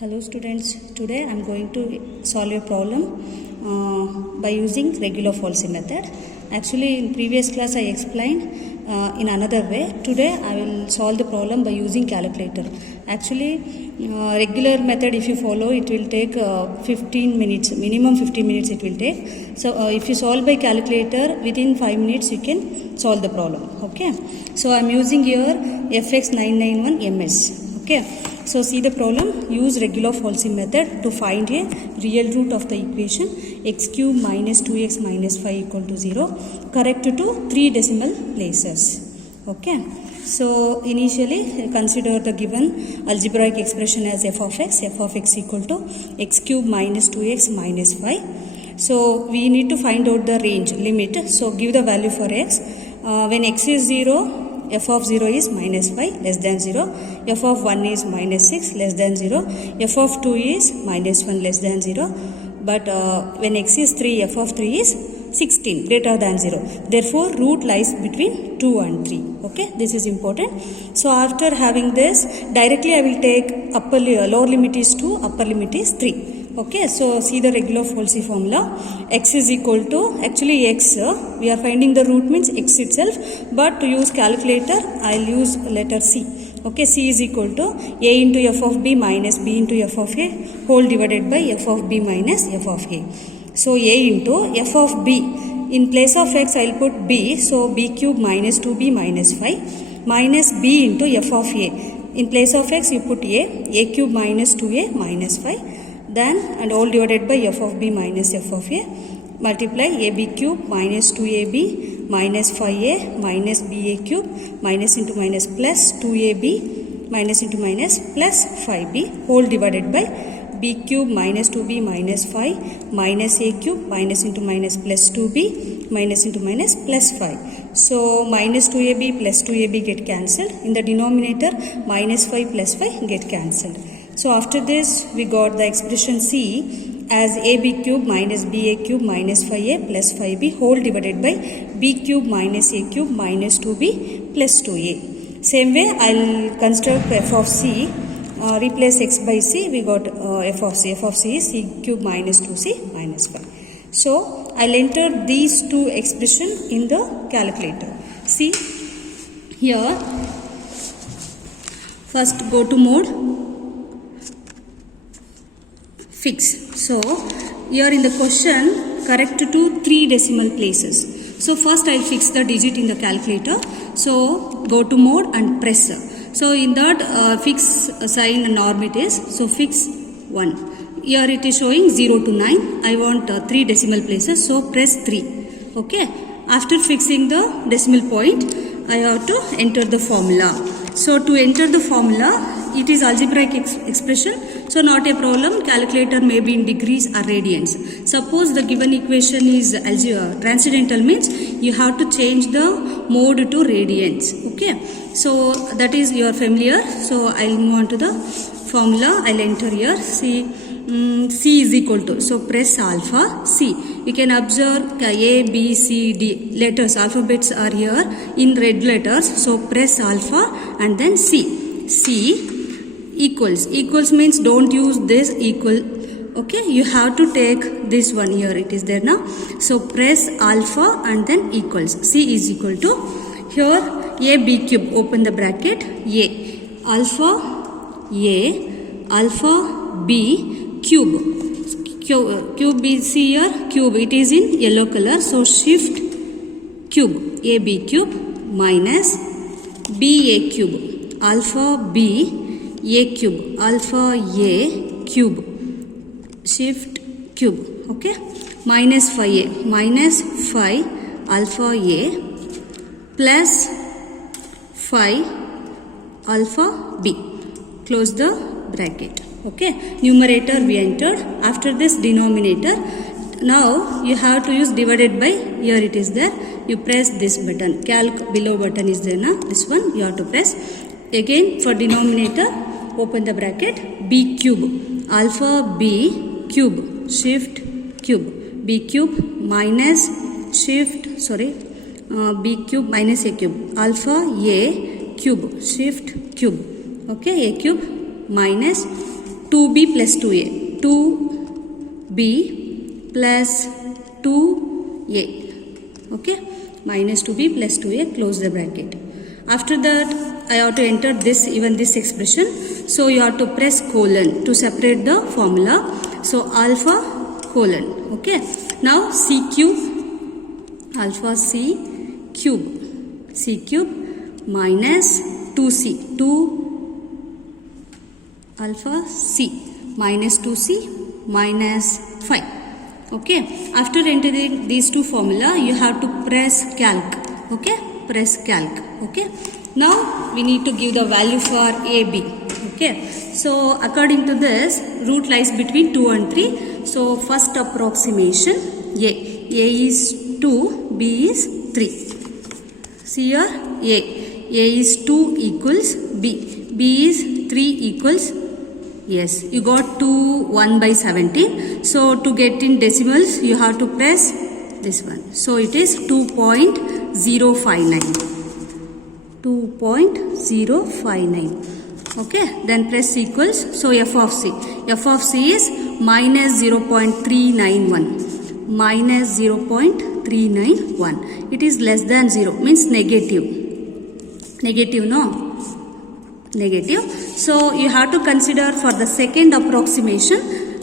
Hello students, today I am going to solve a problem by using regular falsy method. Actually in previous class I explained in another way. Today I will solve the problem by using calculator. Actually regular method if you follow it will take 15 minutes, minimum 15 minutes it will take. So if you solve by calculator within 5 minutes you can solve the problem. Okay. So I am using here fx991ms. Okay. So see the problem, use regular falsy method to find a real root of the equation x cube minus 2x minus 5 equal to 0, correct to 3 decimal places. Okay. So initially consider the given algebraic expression as f of x equal to x cube minus 2x minus 5. So we need to find out the range, limit. So give the value for x. When x is 0, f of 0 is minus 5 less than 0, f of 1 is minus 6 less than 0, f of 2 is minus 1 less than 0, but when x is 3, f of 3 is 16 greater than 0. Therefore, root lies between 2 and 3. Okay, this is important. So after having this, directly I will take lower limit is 2, upper limit is 3. Okay, so see the regular falsy formula. X is equal to, actually x, we are finding the root means x itself, but to use calculator, I will use letter C. Okay, C is equal to a into f of b minus b into f of a whole divided by f of b minus f of a. So a into f of b, in place of x I will put b, so b cube minus 2b minus 5 minus b into f of a. In place of x you put a cube minus 2a minus 5. Then and all divided by f of b minus f of a, multiply ab cube minus 2ab minus 5a minus ba cube minus into minus plus 2ab minus into minus plus 5b whole divided by b cube minus 2b minus 5 minus a cube minus into minus plus 2b minus into minus plus 5. So minus 2ab plus 2ab get cancelled. In the denominator minus 5 plus 5 get cancelled. So after this we got the expression C as ab cube minus ba cube minus 5a plus 5b whole divided by b cube minus a cube minus 2b plus 2a. Same way I will construct f of c, replace x by c, we got f of c. F of c is c cube minus 2c minus 5. So I will enter these two expressions in the calculator. See here, first go to mode, fix. So here in the question, correct to 3 decimal places. So first I will fix the digit in the calculator. So go to mode and press. So in that fix sign and norm it is. So fix 1. Here it is showing 0 to 9. I want 3 decimal places. So press 3. Okay. After fixing the decimal point, I have to enter the formula. So to enter the formula, it is algebraic expression, so not a problem. Calculator may be in degrees or radians. Suppose the given equation is transcendental, means you have to change the mode to radians. Okay, so that is you are familiar. So I will move on to the formula. I will enter here. See, C is equal to, so press alpha C. You can observe A, B, C, D letters, alphabets are here in red letters. So press alpha and then C. C equals means don't use this equal. Okay, you have to take this one here, it is there now. So press alpha and then equals. C is equal to, here a b cube, open the bracket, a alpha b cube is here, cube it is in yellow color. So shift cube, a b cube minus b a cube, alpha b a cube, alpha a cube, shift cube. Okay, minus 5a, minus 5 alpha a plus 5 alpha b, close the bracket. Okay, numerator we entered. After this denominator, now you have to use divided by, here it is there, you press this button, calc below button is there now, this one you have to press. Again for denominator, open the bracket, b cube, alpha b cube, shift cube, b cube minus shift, b cube minus a cube, alpha a cube, shift cube. Okay, a cube minus 2b plus 2a. 2b plus 2a. Okay, minus 2b plus 2a, close the bracket. After that, I have to enter this, even this expression. So you have to press colon to separate the formula. So alpha colon. Okay, now c cube, alpha c cube, c cube minus 2c, 2 alpha c minus 2c minus 5. Okay, after entering these two formula, you have to press calc. Okay, press calc. Okay, now we need to give the value for ab. Okay, so according to this, root lies between 2 and 3. So first approximation, a is 2, b is 3. See here, a is 2 equals b is 3 equals, yes, you got 2 1 by 17. So to get in decimals, you have to press this one. So it is 2.059. 2.059. Okay, then press equals. So f of c is minus 0.391. Minus 0.391. It is less than 0, means negative. Negative, no? Negative. So you have to consider for the second approximation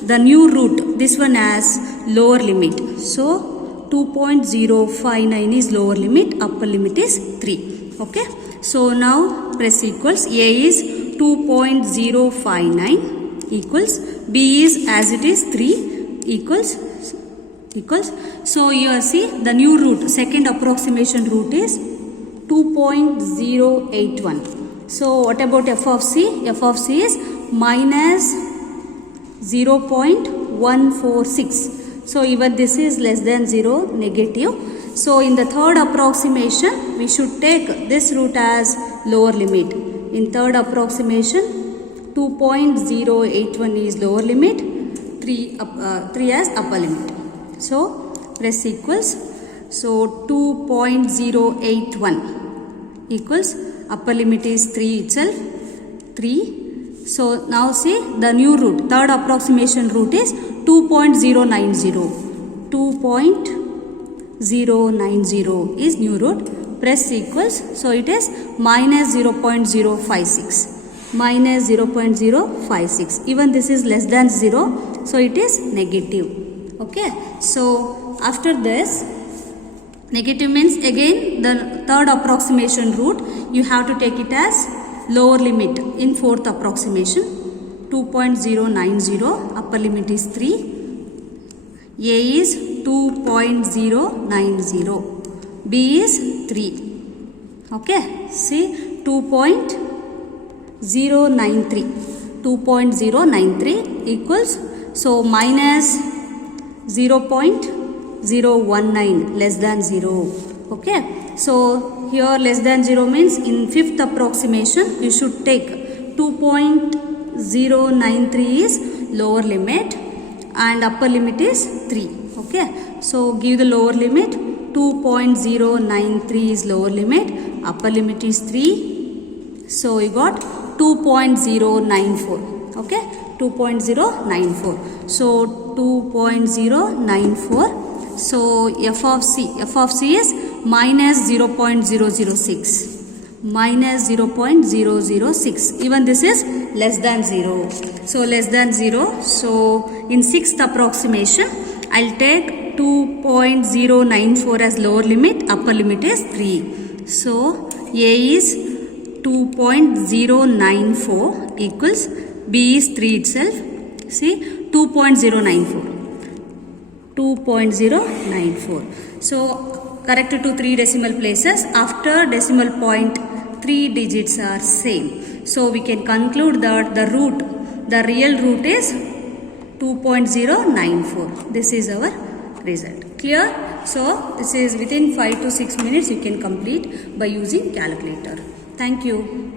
the new root, this one as lower limit. So 2.059 is lower limit, upper limit is 3. Okay, so now press equals. A is 2.059 equals, b is as it is 3 equals. So here see the new root, second approximation root is 2.081. So what about f of c? F of c is minus 0.146. So even this is less than 0, negative. So in the third approximation, we should take this root as lower limit. In third approximation, 2.081 is lower limit, 3 as upper limit. So press equals. So 2.081 equals, upper limit is 3 itself, 3. So now see the new root, third approximation root is 2.090. 2.090 is new root. Press equals. So it is minus 0.056. Minus 0.056. Even this is less than 0. So it is negative. Okay. So after this, negative means again the third approximation root, you have to take it as lower limit in fourth approximation. 2.090, upper limit is 3. A is 2.090, b is 3. Okay, see 2.093. 2.093 equals, so minus 0.019, less than 0. Okay, so here less than 0 means in fifth approximation you should take 2.093 is lower limit and upper limit is 3. Okay, so give the lower limit. 2.093 is lower limit, upper limit is 3. So you got 2.094. Okay, 2.094. So 2.094. So f of c is minus 0.006. Minus 0.006. Even this is less than 0. So less than 0. So in sixth approximation, I'll take 2.094 as lower limit, upper limit is 3. So A is 2.094 equals, B is 3 itself. See 2.094. 2.094. So correct to 3 decimal places. After decimal point, 3 digits are same. So we can conclude that the real root is 2.094. This is our result. Clear? So this is within 5 to 6 minutes you can complete by using calculator. Thank you.